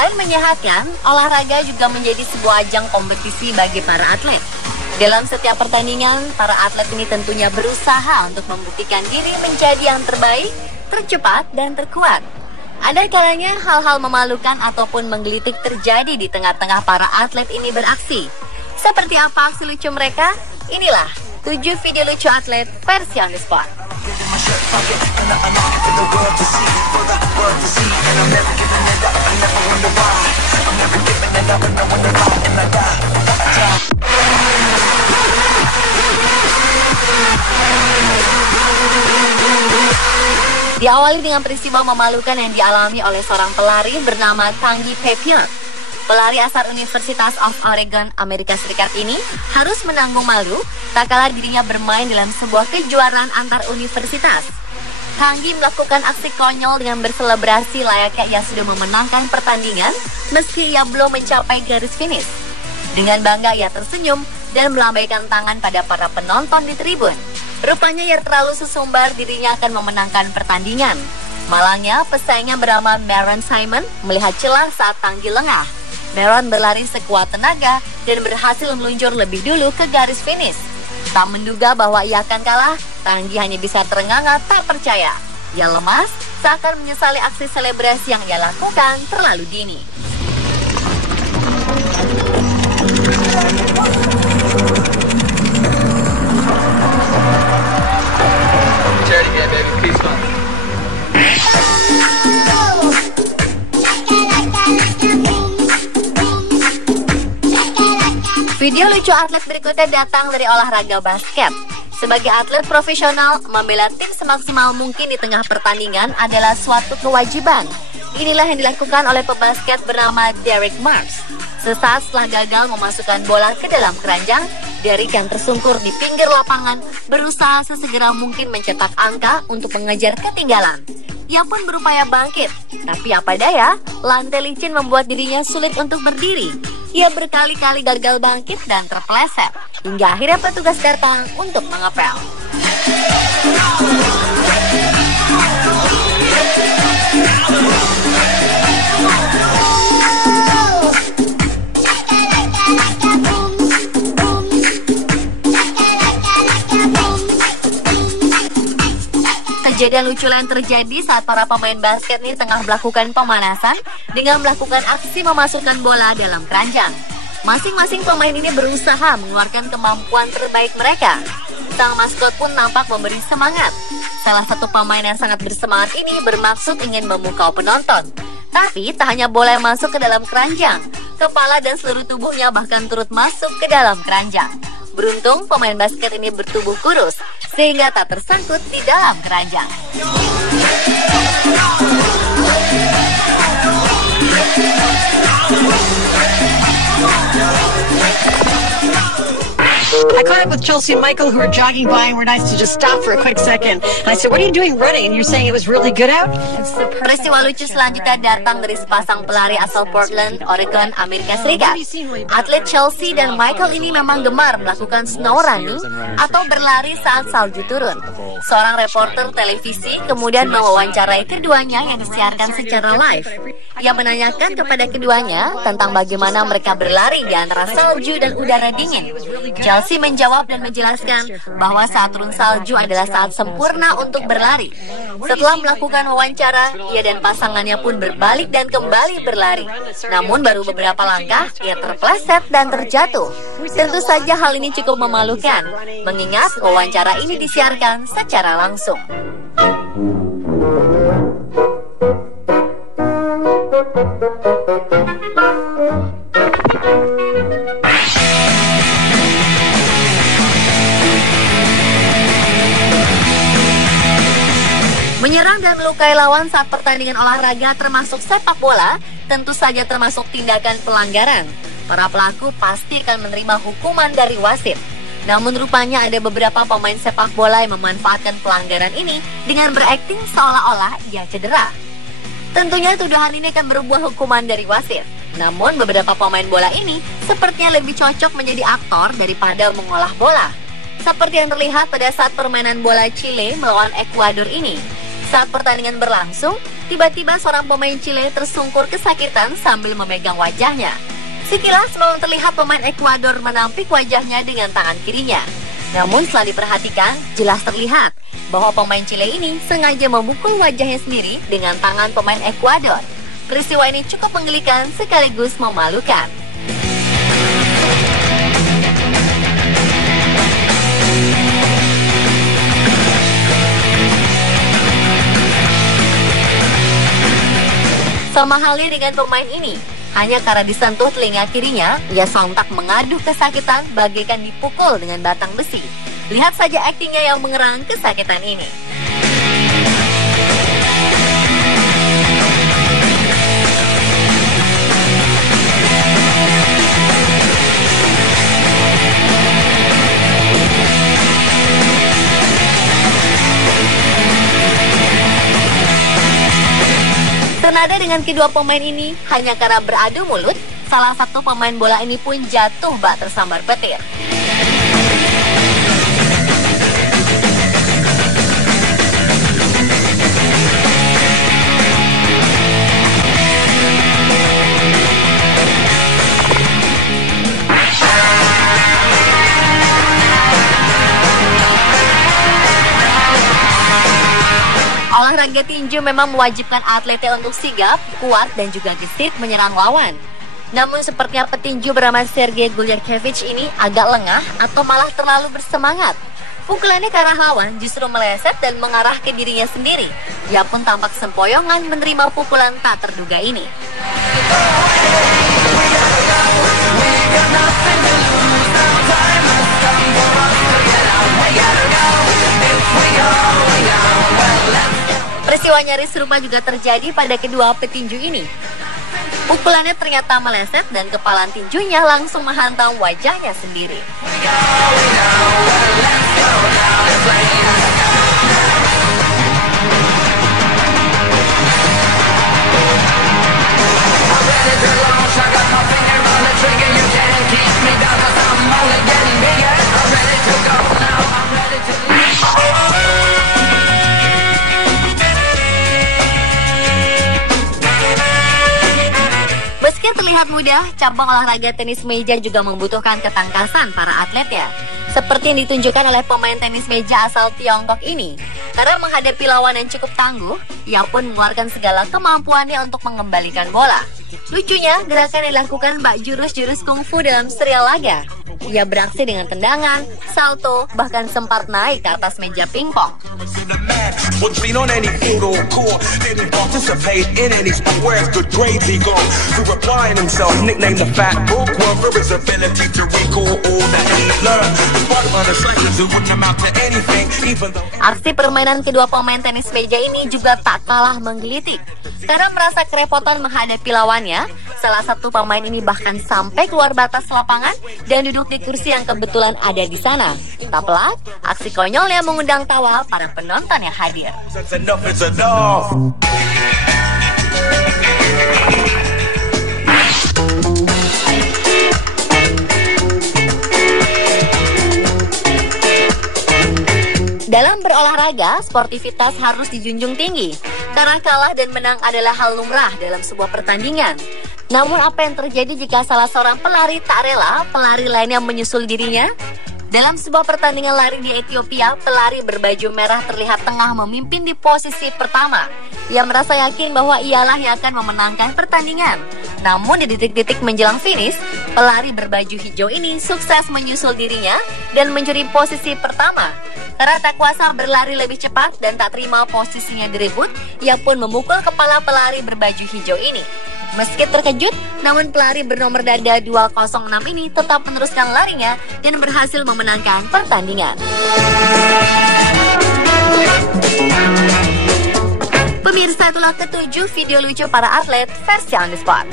Selain menyehatkan, olahraga juga menjadi sebuah ajang kompetisi bagi para atlet. Dalam setiap pertandingan, para atlet ini tentunya berusaha untuk membuktikan diri menjadi yang terbaik, tercepat, dan terkuat. Ada kalanya hal-hal memalukan ataupun menggelitik terjadi di tengah-tengah para atlet ini beraksi. Seperti apa aksi lucu mereka? Inilah 7 video lucu atlet versi On The Spot. Diawali dengan peristiwa memalukan yang dialami oleh seorang pelari bernama Tanggi Pepion. Pelari asal Universitas of Oregon, Amerika Serikat ini harus menanggung malu tak kala dirinya bermain dalam sebuah kejuaraan antar universitas. Tanggi melakukan aksi konyol dengan berselebrasi layaknya ia sudah memenangkan pertandingan meski ia belum mencapai garis finish. Dengan bangga ia tersenyum dan melambaikan tangan pada para penonton di tribun. Rupanya ia terlalu sesumbar dirinya akan memenangkan pertandingan. Malangnya, pesaingnya bernama Maron Simon melihat celah saat Tanggi lengah. Maron berlari sekuat tenaga dan berhasil meluncur lebih dulu ke garis finish. Tak menduga bahwa ia akan kalah, Tanggi hanya bisa terengah-engah tak percaya. Ia lemas, seakan menyesali aksi selebrasi yang ia lakukan terlalu dini. Video lucu atlet berikutnya datang dari olahraga basket. Sebagai atlet profesional, membela tim semaksimal mungkin di tengah pertandingan adalah suatu kewajiban. Inilah yang dilakukan oleh pebasket bernama Derek Marks. Sesaat setelah gagal memasukkan bola ke dalam keranjang, Derek yang tersungkur di pinggir lapangan berusaha sesegera mungkin mencetak angka untuk mengejar ketinggalan. Ia pun berupaya bangkit, tapi apa daya, lantai licin membuat dirinya sulit untuk berdiri. Ia berkali-kali gagal bangkit dan terpeleset, hingga akhirnya petugas datang untuk mengepel. Kejadian lucu lain terjadi saat para pemain basket ini tengah melakukan pemanasan dengan melakukan aksi memasukkan bola dalam keranjang. Masing-masing pemain ini berusaha mengeluarkan kemampuan terbaik mereka. Sang maskot pun nampak memberi semangat. Salah satu pemain yang sangat bersemangat ini bermaksud ingin memukau penonton. Tapi tak hanya bola yang masuk ke dalam keranjang, kepala dan seluruh tubuhnya bahkan turut masuk ke dalam keranjang. Beruntung pemain basket ini bertubuh kurus sehingga tak tersangkut di dalam keranjang. I caught up with Chelsea and Michael who were jogging by and were nice to just stop for a quick second. And I said, what are you doing running? And you're saying it was really good out? Peristiwa lucu selanjutnya datang dari sepasang pelari asal Portland, Oregon, Amerika Serikat. Atlet Chelsea dan Michael ini memang gemar melakukan snow running atau berlari saat salju turun. Seorang reporter televisi kemudian mewawancarai keduanya yang disiarkan secara live. Ia menanyakan kepada keduanya tentang bagaimana mereka berlari di antara salju dan udara dingin. Chelsea menjawab dan menjelaskan bahwa saat turun salju adalah saat sempurna untuk berlari. Setelah melakukan wawancara, ia dan pasangannya pun berbalik dan kembali berlari. Namun baru beberapa langkah, ia terpeleset dan terjatuh. Tentu saja hal ini cukup memalukan, mengingat wawancara ini disiarkan secara langsung. Menyerang dan melukai lawan saat pertandingan olahraga termasuk sepak bola tentu saja termasuk tindakan pelanggaran. Para pelaku pasti akan menerima hukuman dari wasit. Namun rupanya ada beberapa pemain sepak bola yang memanfaatkan pelanggaran ini dengan berakting seolah-olah ia cedera. Tentunya tuduhan ini akan berbuah hukuman dari wasit. Namun beberapa pemain bola ini sepertinya lebih cocok menjadi aktor daripada mengolah bola. Seperti yang terlihat pada saat permainan bola Chile melawan Ekuador ini. Saat pertandingan berlangsung, tiba-tiba seorang pemain Chile tersungkur kesakitan sambil memegang wajahnya. Sekilas memang terlihat pemain Ekuador menampik wajahnya dengan tangan kirinya. Namun setelah diperhatikan, jelas terlihat bahwa pemain Chile ini sengaja memukul wajahnya sendiri dengan tangan pemain Ekuador. Peristiwa ini cukup menggelikan sekaligus memalukan. Sama halnya dengan pemain ini, hanya karena disentuh telinga kirinya, ia sontak mengaduh kesakitan bagaikan dipukul dengan batang besi. Lihat saja aktingnya yang mengerang kesakitan ini. Senada dengan kedua pemain ini, hanya karena beradu mulut, salah satu pemain bola ini pun jatuh bak tersambar petir. Olahraga tinju memang mewajibkan atletnya untuk sigap, kuat, dan juga gesit menyerang lawan. Namun sepertinya petinju bernama Sergei Gulyarkevich ini agak lengah atau malah terlalu bersemangat. Pukulannya ke arah lawan justru meleset dan mengarah ke dirinya sendiri. Ia pun tampak sempoyongan menerima pukulan tak terduga ini. Peristiwa nyaris serupa juga terjadi pada kedua petinju ini. Pukulannya ternyata meleset dan kepala tinjunya langsung menghantam wajahnya sendiri. Terlihat mudah, cabang olahraga tenis meja juga membutuhkan ketangkasan para atletnya. Seperti yang ditunjukkan oleh pemain tenis meja asal Tiongkok ini. Karena menghadapi lawan yang cukup tangguh, ia pun mengeluarkan segala kemampuannya untuk mengembalikan bola. Lucunya, gerakan yang dilakukan bak jurus-jurus kungfu dalam serial laga. Ia beraksi dengan tendangan, salto, bahkan sempat naik ke atas meja pingpong. Aksi permainan kedua pemain tenis meja ini juga tak kalah menggelitik. Karena merasa kerepotan menghadapi lawannya, salah satu pemain ini bahkan sampai keluar batas lapangan dan duduk di kursi yang kebetulan ada di sana. Tak pelak, aksi konyolnya mengundang tawa para penonton yang hadir. Dalam berolahraga, sportivitas harus dijunjung tinggi. Karena kalah dan menang adalah hal lumrah dalam sebuah pertandingan. Namun apa yang terjadi jika salah seorang pelari tak rela pelari lainnya menyusul dirinya? Dalam sebuah pertandingan lari di Ethiopia, pelari berbaju merah terlihat tengah memimpin di posisi pertama. Ia merasa yakin bahwa ialah yang akan memenangkan pertandingan. Namun di detik-detik menjelang finish, pelari berbaju hijau ini sukses menyusul dirinya dan mencuri posisi pertama. Karena tak kuasa berlari lebih cepat dan tak terima posisinya direbut, ia pun memukul kepala pelari berbaju hijau ini. Meski terkejut, namun pelari bernomor dada 206 ini tetap meneruskan larinya dan berhasil memenangkan pertandingan. Pemirsa, itulah ketujuh video lucu para atlet versi On The Spot.